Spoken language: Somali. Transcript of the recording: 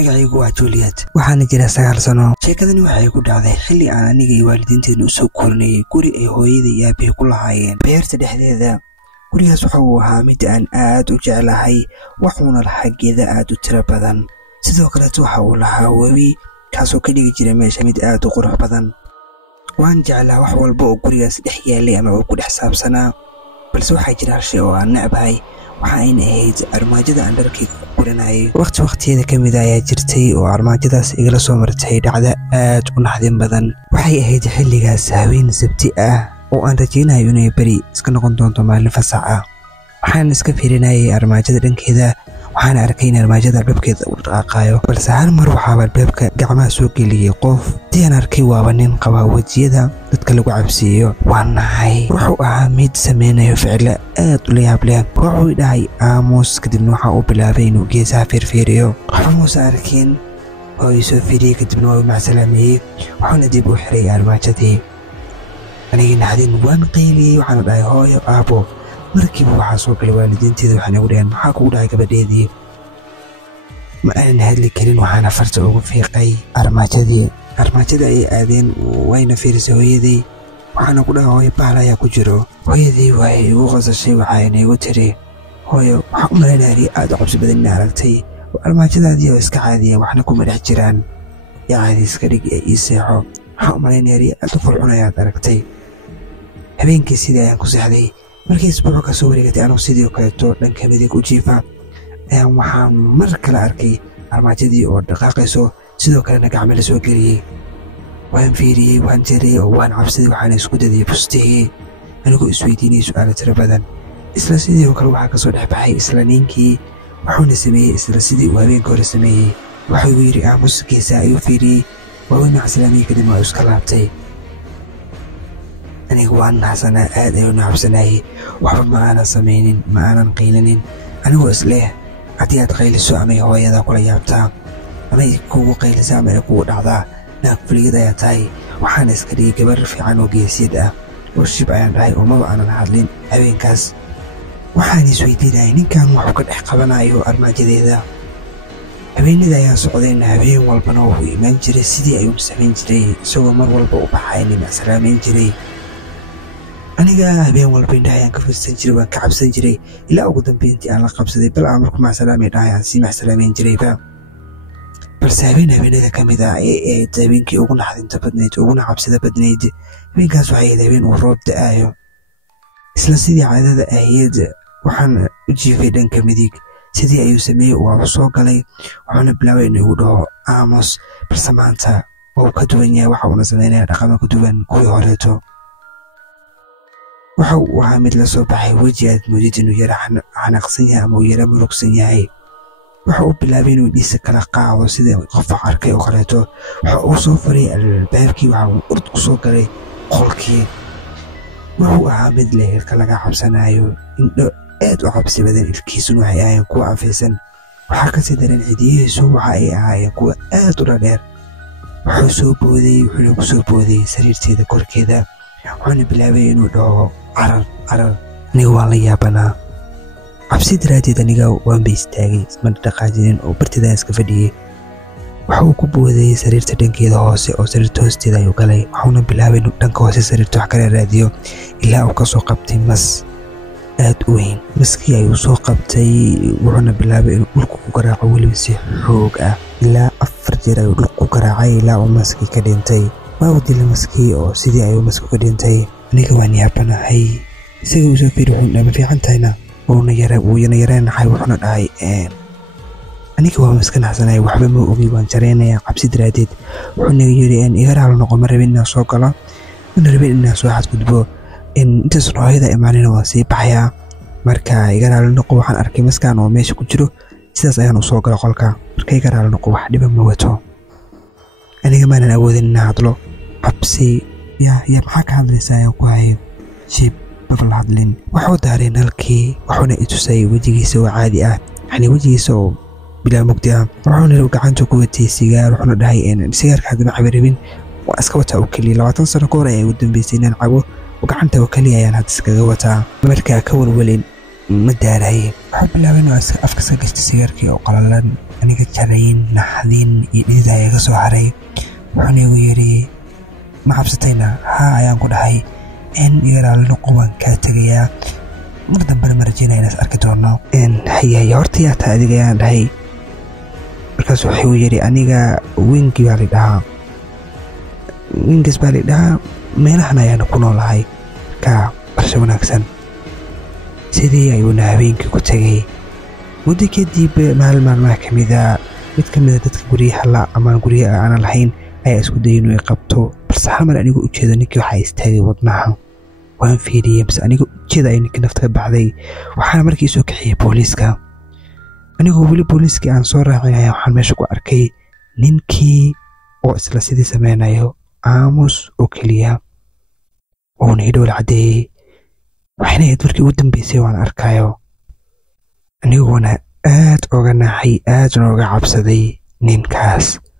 magacaygu waa Juliet waxaana jira 9 sano sheekadani waxay ku dhacday xilli aan aniga iyo waalidiinteenu soo korinay guri ay hooyaday iyo aabbahay ku lahaayeen beerta dhexdeeda gurigaas wuxuu ahaa mid aan aad u jeclahay waxuuna lahaa geedo aad u tiro badan sidoo kale waxa uu lahaa webi kaasoo ka dhigi jiray meesha mid aad u qurux badan waan jeclaa wax walba oo gurigaas dhex yaalay ama uu ku dhex saabsanaa balse waxaa jira shay oo aan necbahay waxayna ahayd armaajada aan dharkayga ku guranayay waqtigeeda ka mid ayaa jirtay oo armaajadaas igala soo martay dhacdo aad u naxdin badan waxay ahayd xilligaas haween sabti ah oo aan rajaynayo inay bari iska noqon doonto maalin fasax ah waxaan iska fiirinayay armaajada dhankeeda waxaan arkay in armaajada albaabkeeda uu dhaqaaqayo balse hal mar waxaa albaabka gacmaha soo geliyay qof aan arkay waaba nin qaba wajiyada dadka lagu cabsiyo waan nahay wuxuu ahaa mid sameynayo ficilo aad u yaab leh wuxuu dhahay aamus kadibna waxa uu bilaabay inuu geesaha fiirfiiriyo waxaa arkin oo isoo fiiriyay kadibna waa macsalaameeyay waxaana dib u xiray armaajadii aniga naxdin waan qayliyay waxaana dhahay hooyo aabo markiiba waxaa soo galay waalidiinteeda waxaana ugu dhaheen maxaa kugu dhahay gabadheedii ma aanan hadli karin waxaana farta ugu fiiqay armaajada ay aadeen wayna fiirisay hooyaday waxaana ku dhahay hooyo bahal ayaa ku jiro hooyaday way igu qasashay waxayna igu tiri hooyo waxaa u malaynayay aad u cabsi badan inaa aragtay armaajadaadii oo iska caadiya waxna kuma dhex jiraan yaa caadi iska dhig ee ii seexo waxaa u malaynayay aad u furxun ayaad aragtay habeenkii sidii ayaan ku seexday markii isbuuc ka soo wareegatay anuu sidii kaleeto dhanka midig u jiifa ayaan waxaan mar kale arkay armaajadii oo dhaqaaqayso sidoo kalena gacmo la soo geliyay waan fiiriyay waan jaray oo waan cabsaday waxaana isku dadiyay busteeyay anigoo isweydiinay su'aalo tiro badan isla sidii oo kale waxaa kasoo dhex baxay isla ninkii wuxuuna sameeyey isla sidii uu habeenka hore sameeyey waxuu igu yidhi aamus geesa ayuu fiiriyey waa u macsalaamayay kadib waa iska laabtay aniga waan naxsanaa aad ayuu nacabsanayay waxba ma aanan samaynin ma aanan qaylanin anigoo isleh haddii aad qayliso amay hooyada kula yaabtaa amay kugu qaylisa ama ay kugu dhacdaa naag fuligid ayaa tahay waxaana iska dhigay gabar fiican oo geesiyad ah oo shib ayaan dhahay oo maba aanan hadlin habeenkaas waxaan isweydiinayay ninkan wuxuu ka dhex qabanayo armaajadeeda habeenada ayaa socdeen habeen walbana wuxuu imaan jiray sidii ayuu samayn jiray isagoo mar walba u baxayna macsalaameyn jiray aniga habeen walba indhahayaan ka fursan jiray waan ka cabsan jiray ilaa ugu dambeyntii aan la qabsaday bal aan markuu macsalaameyn dhahayaan sii macsalaameyn jirayba balse habeenada ka mid ah ee habeenkii ugu naxdinta badnayd uguna cabsida badnayd habeenkaas waxay ahayd habeen uu roob da'ayo isla sidii caadada ahayd waxaan u jiifay dhanka midig sidii ayuu sameeyey waa soo galay waxaana bilaabay inuu igu dhaho aamus balse maanta waa ka duwan yahay waxa uuna sameynaya dhaqamo ka duwan kuwii horeeto waxa uu ahaa mid la soo baxay weji aad moodid inuu yara xanaaqsan yahay ama uu yara murugsan yahay waxa uu bilaabay inuu dhiisa kala qaado sida qof arkay oo kaleeto waxa uu soo faray albaabkii waxa uu urd ku soo galay qolkii wuxuu ahaa mid leerka laga cabsanayo indho aad u cabsi badan ilkiisuna waxay ahaayeen kuwa afaysan waxaa kasii daran cidiyihiisu waxa ay ahaayeen kuwa aad u dhadheer wuxuu ku soo booday sariirteeda korkeeda waxaana bilaabay inuu dhaho carar aniga waan la yaabanaa cabsi daraaddeed aniga waanba istaagay isma dhaqaajinin oo bartida iska fadhiyey waxa uu ku booday sariirta dhankeeda hoose oo sariirta hoosteeda ayuu galay waxauna bilaabay inuu dhanka hoose sariirta wax kala raadiyo ilaa uu kasoo qabtay mas aad u weyn maskii ayuu soo qabtay wuxuuna bilaabay inuu dhulku ku garaaco weliba si xoog ah ilaa 4 jeer ayuu dhulku ku garaacay ilaa uu maskii ka dhintay waa u dilay maskii oo sidii ayuu masku ka dhintay aniga waan yaabanahay isaga uu soo fiiri wuxuu dhama fiican tahayna wuuna yareenahay wuxuuna dhahay aniga waa maska naxsanay waxba ma ogi waan jareenayaa cabsi daraaddeed wuxuuna yidhi iga raali noqo ma rabin inaan soo galo mana rabin inaan soo xadgudbo intaas hooyada imaanina waan sii baxayaa marka iga raali noqo waxaan arkay maskaan oo meesha ku jiro sidaas ayaan u soo galo qolka marka iga raali noqo wax dhiba ma wato aniga maanan awoodin inaan hadlo cabsi yaa maxaa ka hadlaysaa ayaan ku hayay shib babal hadlin wuxuu daareen halkii wuxuuna i tusay wejigiisa oo caadi ah yani wejigiisa oo bilaa mugdi ah wuxuuna gacanta ku watay sigaar wuxuuna dhahay sigaarka hadda ma cabi rabin waa iska wataa oo keliya 20 sano ka hor ayay ugu dambeysay inaan cabo gacanta oo kaliya ayaan hadda iskaga wataa markaa ka walwalin ma daaray waxa bilaabay inuu afka iska gashto sigaarkii oo qalalan aniga jarayn naxdin iyo dhidid ayaa iga soo haray. wuxuuna igu yidhi ma cabsatayna? haa ayaan ku dhahay. igaraalo quban kaa tegayaa, mar dambena ma rajaynaya inaas arki doono. hayaya horta yaa taa adiga ayaan dhahay. markaas wuxuu yidhi aniga wingi baa lidhahaa, wingis baa lidhahaa, meelahan ayaana ku noolahay, markaa barsho wanaagsan. sidii ayuuna habeenkii ku tegay. muddo kadib maalin maalmaha ka mida mid ka mida dadka guryaha la ama guryaha aanan lahayn ayaa isku dayay inuu i qabto, balse hal mar anigoo ujeeda ninkii waxaa istaagay wadnaha. waan fiiriyey balse anigoo ujeeda ay ninkii nafta ka baxday. waxaana markii soo kaxiyey booliiska. anigoo weli booliiskii aan soo raacinaya waxaan meesha ku arkay ninkii oo isla sidii sameynayo aamus oo keliya, uuna ii dhowla caddeeyey. waxayna ahayd markii ugu dambeysay waan arkayo, aniguuna aad oga naxay, aadna oga cabsaday ninkaas.